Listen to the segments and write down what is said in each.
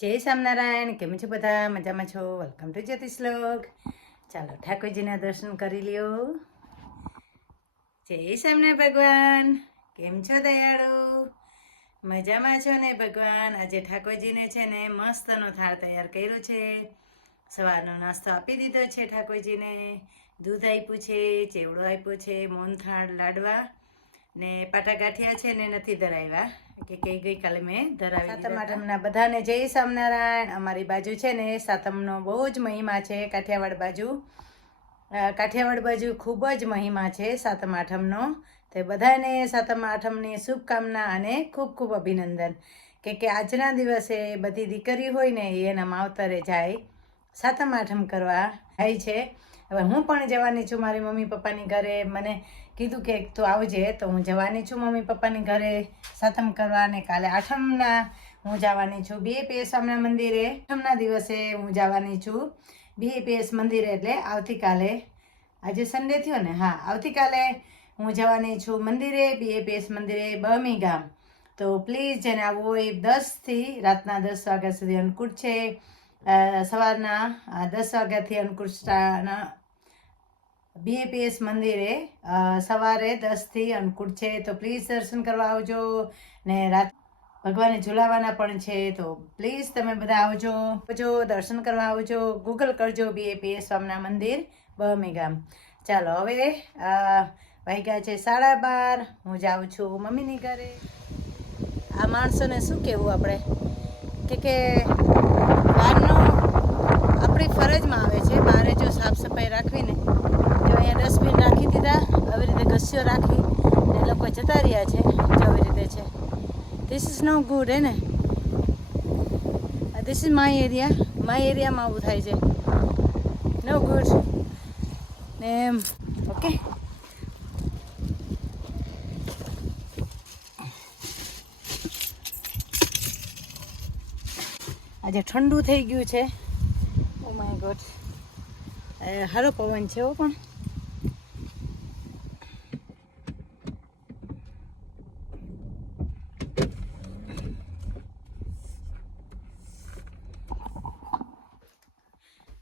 જય સ્વામિનારાયણ. કેમ છો બધા? મજામાં છો? વેલકમ ટુ જ્યોતિષ લોગ. ચાલો ઠાકોરજીના દર્શન કરી લ્યો. જય સ્વામિનારાયણ ભગવાન. કેમ છો દયાળુ? મજામાં છો ને ભગવાન? આજે ઠાકોરજીને છે ને મસ્તનો થાળ તૈયાર કર્યો છે. સવારનો નાસ્તો આપી દીધો છે ઠાકોરજીને. દૂધ આપ્યું છે, ચેવડો આપ્યો છે, મોહનથાળ, લાડવા ને પાટા ગાંઠિયા છે ને નથી ધરાવ્યા કે ગઈકાલે મેં ધરાવી સાતમ આઠમના બધાને જય સ્વામિનારાયણ. અમારી બાજુ છે ને સાતમનો બહુ જ મહિમા છે. કાઠિયાવાડ બાજુ ખૂબ જ મહિમા છે સાતમ આઠમનો. તે બધાને સાતમ આઠમની શુભકામના અને ખૂબ ખૂબ અભિનંદન કે આજના દિવસે બધી દીકરી હોય ને એના માવતરે જાય, સાતમ આઠમ કરવા જાય છે. હવે હું પણ જવાની છું મારી મમ્મી પપ્પાની ઘરે. મને કીધું કે તું આવજે, તો હું જવાની છું મમ્મી પપ્પાની ઘરે સાતમ કરવા. અને કાલે આઠમના હું જવાની છું BAPS સ્વામિનારાયણ મંદિરે. આઠમના દિવસે હું જવાની છું BAPS મંદિરે, એટલે આવતીકાલે. આજે સન્ડે થયો ને? હા, આવતીકાલે હું જવાની છું મંદિરે, BAPS મંદિરે, બહમી ગામ. તો પ્લીઝ જેને આવવું હોય 10 થી રાતના 10 વાગ્યા સુધી અનુકૂળ છે. સવારના 10 વાગ્યાથી અંકુશના BAPS મંદિરે સવારે 10 થી અંકુશ છે. તો પ્લીઝ દર્શન કરવા આવજો. ને રાત ભગવાને ઝુલાવાના પણ છે, તો પ્લીઝ તમે બધા આવજો, દર્શન કરવા આવજો. ગૂગલ કરજો BAPS સ્વામિનારાયણ મંદિર, બહમી ગામ. ચાલો હવે વાગ્યા છે 12:30. હું જાઉં છું મમ્મીની ઘરે. આ માણસોને શું કહેવું આપણે કે બહારનો આપણી ફરજમાં આવે છે. બહાર જો સાફ સફાઈ રાખવીને, જો અહીંયા ડસ્ટબિન રાખી દીધા, આવી રીતે ઘસ્યો રાખી ને લોકો જતા રહ્યા છે. જો આવી રીતે છે. ધીસ ઇઝ નો ગુડ, હે ને? ધીસ ઇઝ માય એરિયામાં આવું થાય છે. નો ગુડ ને. ઓકે, આજે ઠંડુ થઈ ગયું છે. ઓ માય ગોડ, સારો પવન છે. પણ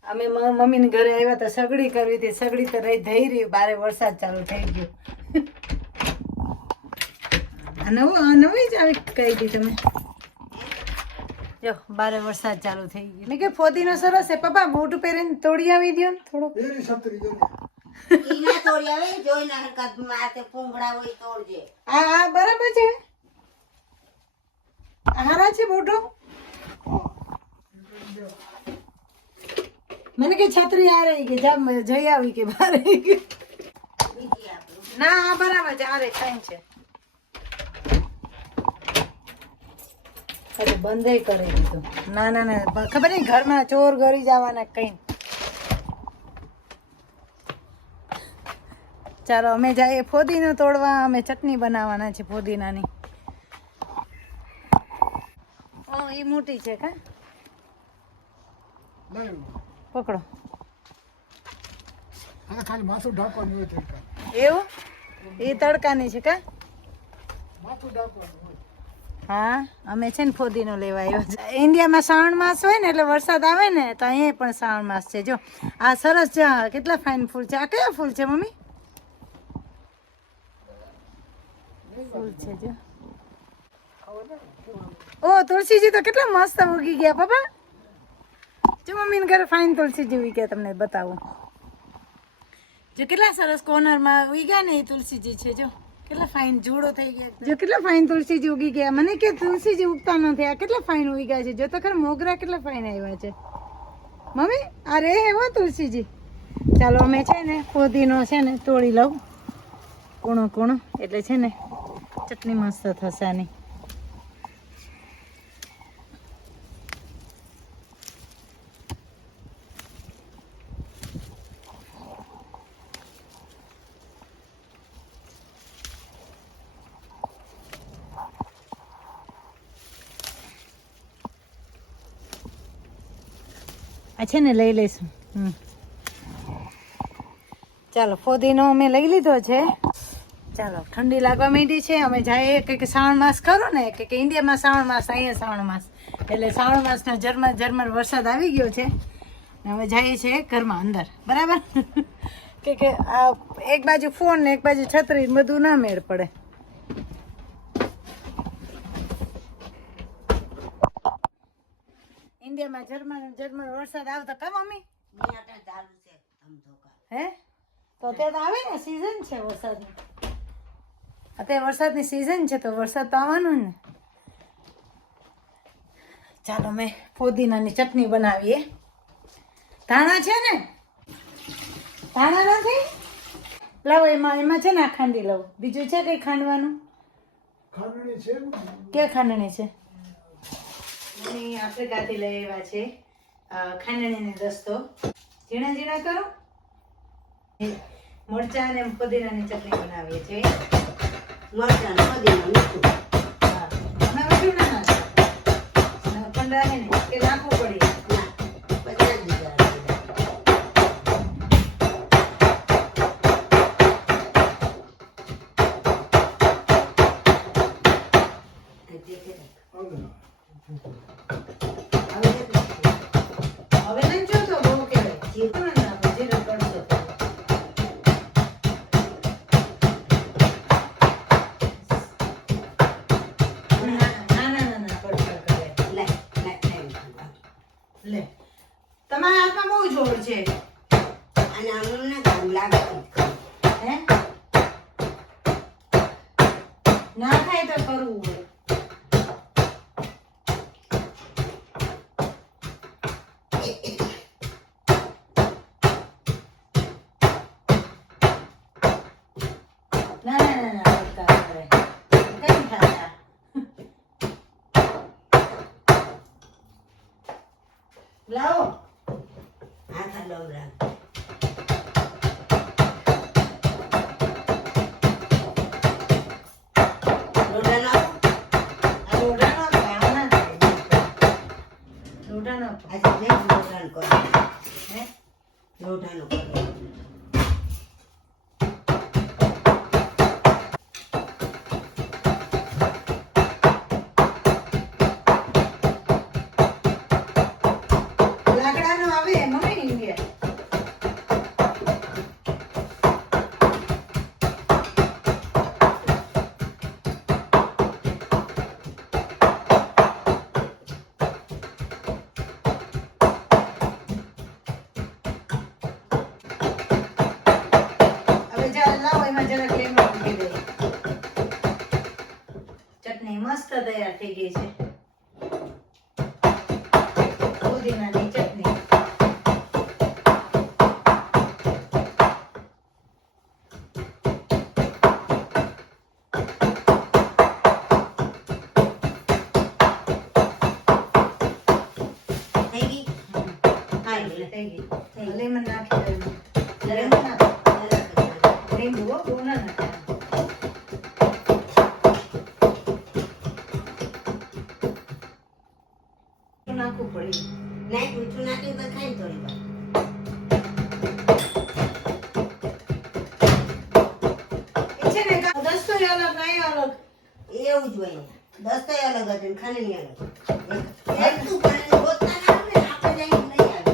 અમે મમ્મીને ઘરે આવ્યા તો સગડી કરવી હતી. સગડી તો રહી થઈ રહી, બારે વરસાદ ચાલુ થઈ ગયો. નવી જ આવી કહી હતી તમે. જો બારે વરસાદ ચાલુ થઈ ગયો. મેં કે ફોદીનો સરસ છે. પપ્પા મોઢું પહેરીને તોડી આવી દો ને થોડો. હા બરાબર છે. હારા છે મોઢું. મને કે છત્રી આ રહી કે જા જઈ આવી કે બહાર ના. હા બરાબર છે. આ રે કઈ છે. અરે બંધ કરી દીધું. ના ના ના, ખબર નહીં ઘરમાં ચોર ગરી જવાના કઈ. ચાલો અમે જઈએ ફોદીનો તોડવા. અમે ચટણી બનાવવાના છે ફોદીનાની. ઓ એ મોટી છે કા? પકડો. ખાલી માથું ઢાંકવાનું હોય તડકા. એવું? એ તડકાની છે કા? માથું ઢાંકવાનું હોય. હા, અમે છે ને ફોદીનો લેવા આવ્યો છે. ઇન્ડિયામાં શ્રાવણ માસ હોય ને એટલે વરસાદ આવે ને, તો અહીંયા પણ શ્રાવણ માસ છે. જો આ સરસ છે. કેટલા ફાઇન ફૂલ છે. આ કયા ફૂલ છે મમ્મી? ફૂલ છે જો. ઓ તુલસીજી તો કેટલા મસ્ત ઉગી ગયા પપ્પા. જો મમ્મીને ઘરે ફાઇન તુલસીજી ઉગી ગયા, તમને બતાવું. જો કેટલા સરસ કોર્નરમાં ઉગ્યા ને, એ તુલસીજી છે. જો કેટલા ફાઇન જોડો થઈ ગયા. જો કેટલા ફાઇન તુલસીજી ઉગી ગયા. મને કે તુલસીજી ઉગતા નથી. આ કેટલા ફાઇન ઉગ્યા છે. જો તો ખરા મોગરા કેટલા ફાઇન આવ્યા છે મમ્મી. અરે એવા તુલસીજી. ચાલો અમે છે ને ફોદીનો છે ને તોડી લઉં કૂણો કૂણો, એટલે છે ને ચટણી મસ્ત થશે આની. આ છે ને લઈ લઈશું. ચાલો ફોદીનો અમે લઈ લીધો છે. ચાલો ઠંડી લાગવા માંડી છે. અમે જાય કે શ્રાવણ માસ ખરો ને કે ઇન્ડિયામાં શ્રાવણ માસ, અહીંયા શ્રાવણ માસ, એટલે શ્રાવણ માસનો ઝરમર વરસાદ આવી ગયો છે. હવે જઈએ છીએ ઘરમાં અંદર, બરાબર. કે આ એક બાજુ ફોન ને એક બાજુ છત્રી બધું ના મેળ પડે. ઇન્ડિયામાં ઝરમર વરસાદ આવતો કા મમ્મી? હે તો અત્યારે આવે ને, સીઝન છે વરસાદની. અત્યારે વરસાદની સીઝન છે તો વરસાદ તો આવવાનો ને. ચાલો મેં ફુદીનાની ચટણી બનાવીએ. ધાણા છે ને? ધાણા નથી? લાવો એમાં છે ને આ ખાંડી લઉં. બીજું છે કઈ ખાંડવાનું? ખાંડણી છે કે ખાંડણી છે? આફ્રિકાથી લઈ આવ્યા છે ખાંડણીની દસ્તો. ઝીણા ઝીણા કરો. મરચાં અને પુદીનાની ચટણી બનાવીએ છીએ. મરચાં પુદીના મીઠું. હા અમે મીઠું ના નાખીએ પણ રાખે ને કે નાખવું પડીએ. હવે નહીં જોતો બહુ કહેવાય. જીરું ના નાખો, જીરું પડશો. ના પડશો કરે. લે તમારા હાથમાં બહુ જોર છે. અને આમ ના કામ લાગે. હે ના થાય તો કરવું હોય. ના પડતા કરે કઈ થતા. લાવો હાથ લવરા. લોઢાનો આ લોઢાનો ભાવના લોઢાનો આજે જે લોઢાનો કરો. હે લોઢાનો કરો. લાકડાનો આવે મમ્મી ઇન્ડિયા. હવે જા લાવો એમાં જરાક લીંબુ મૂકી દઈએ. ચટણી મસ્ત તૈયાર થઈ ગઈ છે. પુદીનાની ચટણી. થઈ ગઈ? હા એટલે થઈ ગઈ. લેમન નાખી દઉં. લેમન નાખ. લીંબુ હો, બહુ ના નાખવાનું. નાખવું પડે. નાખ મીઠું નાખ્યું તો ખાઈ થોડી વાર. એ છે ને દસ્તો અલગ નહીં અલગ. એવું જ હોય. દસ્તોય અલગ હતું ને ખાંડણી અલગ. એક તું ખાંડણી ગોતતા ના આવે ને આપણે જઈને લઈ આવે.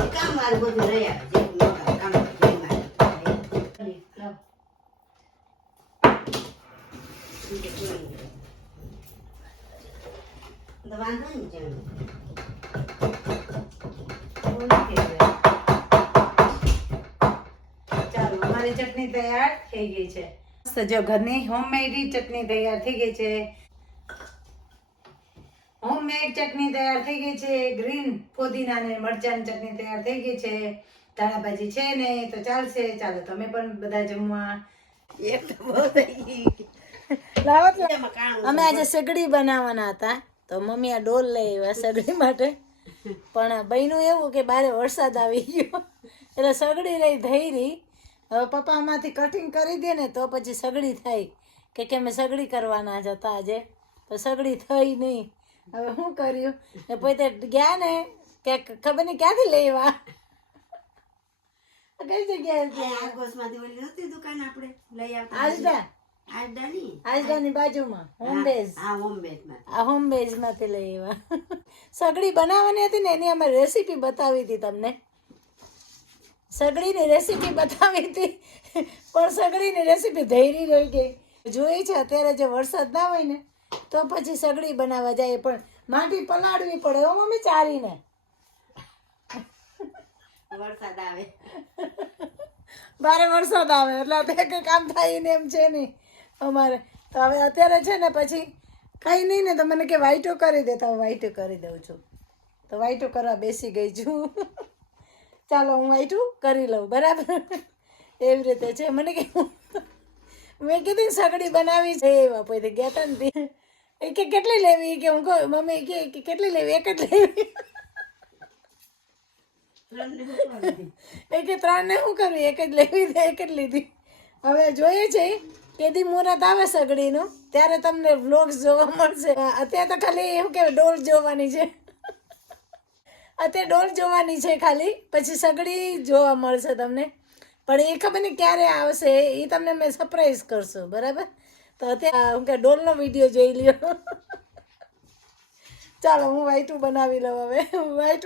એ કામ વાળું બધું લઈ આવે. જે મોટા કામ લઈ આવે. લાવ. તો વાંધો નહીં ચાલો. બહુ નાખી દે. ચાલો અમારી ચટણી તૈયાર થઈ ગઈ છે. મસ્ત જો ઘરની હોમમેડ ચટણી તૈયાર થઈ ગઈ છે. હોમમેડ ચટણી તૈયાર થઈ ગઈ છે. ગ્રીન પુદીના અને મરચાંની ચટણી તૈયાર થઈ ગઈ છે. ધાણાભાજી છે ને તો ચાલશે. ચાલો તમે પણ બધા જમવા. એક તો બહુ થઈ ગઈ. લાવો એમાં કાણું અમે આજે સગડી બનાવવાના હતા તો મમ્મી આ ડોલ લઈ આવ્યા સગડી માટે. પણ બન્યું એવું કે બારે વરસાદ આવી ગયો એટલે સગડી રહી થઈ રહી. હવે પપ્પા આમાંથી કટિંગ કરી દે ને તો પછી સગડી થાય કે અમે સગડી કરવાના જ હતા આજે તો સગડી થઈ નહીં. હવે શું કર્યું ને પોતે ગયા ને કે ખબર નહીં ક્યાંથી લેવા કઈ જગ્યાએ છે? આ આગોસમાંથી ઓલી નહોતી દુકાન આપણે લઈ આવતા આજડા આજડાની આજડાની બાજુમાં હોમ બેઝ. હા હોમ બેઝમાં આ હોમ બેઝ માંથી લઈ આવ્યા. સગડી બનાવવાની હતી ને એની અમે રેસીપી બતાવી હતી તમને. સગડીની રેસીપી બતાવી હતી પણ સગડીની રેસીપી ધૈર્ય રહી ગઈ. જોઈ છે અત્યારે જે વરસાદ ના હોય ને તો પછી સગડી બનાવવા જાય પણ માટી પલાળવી પડે હો મમ્મી ચારીને. વરસાદ આવે બારે વરસાદ આવે એટલે અત્યારે કંઈ કામ થાય ને એમ છે નહીં અમારે. તો હવે અત્યારે છે ને પછી કંઈ નહીં ને તો મને કે વાઈટો કરી દે તો વાઈટો કરી દઉં છું. તો વાઈટો કરવા બેસી ગઈ છું. ચાલો હું વાઈટું કરી લઉં બરાબર. એવી રીતે છે. મને કે મેં કીધું સગડી બનાવી છે એવા પછી ગયા હતા ને એ કે કેટલી લેવી કે હું કહું મમ્મી કે કેટલી લેવી એક જ લેવી. એ કે 3 ને શું કરવું એક જ લેવી એક જ લીધી. હવે જોઈએ છે કેદી મુહૂર્ત આવે સગડીનું ત્યારે તમને વ્લોગ્સ જોવા મળશે. અત્યારે તો ખાલી એવું કે ડોલ જોવાની છે. અત્યારે ડોલ જોવાની છે ખાલી પછી સગડી જોવા મળશે તમને. પણ એ ખબર નહીં ક્યારે આવશે એ તમને મેં સરપ્રાઈઝ કરશું બરાબર. તો અત્યારે હું કે ડોલનો વિડીયો જોઈ લ્યો. ચાલો હું વાઈટું બનાવી લઉં હવે. વાઈટું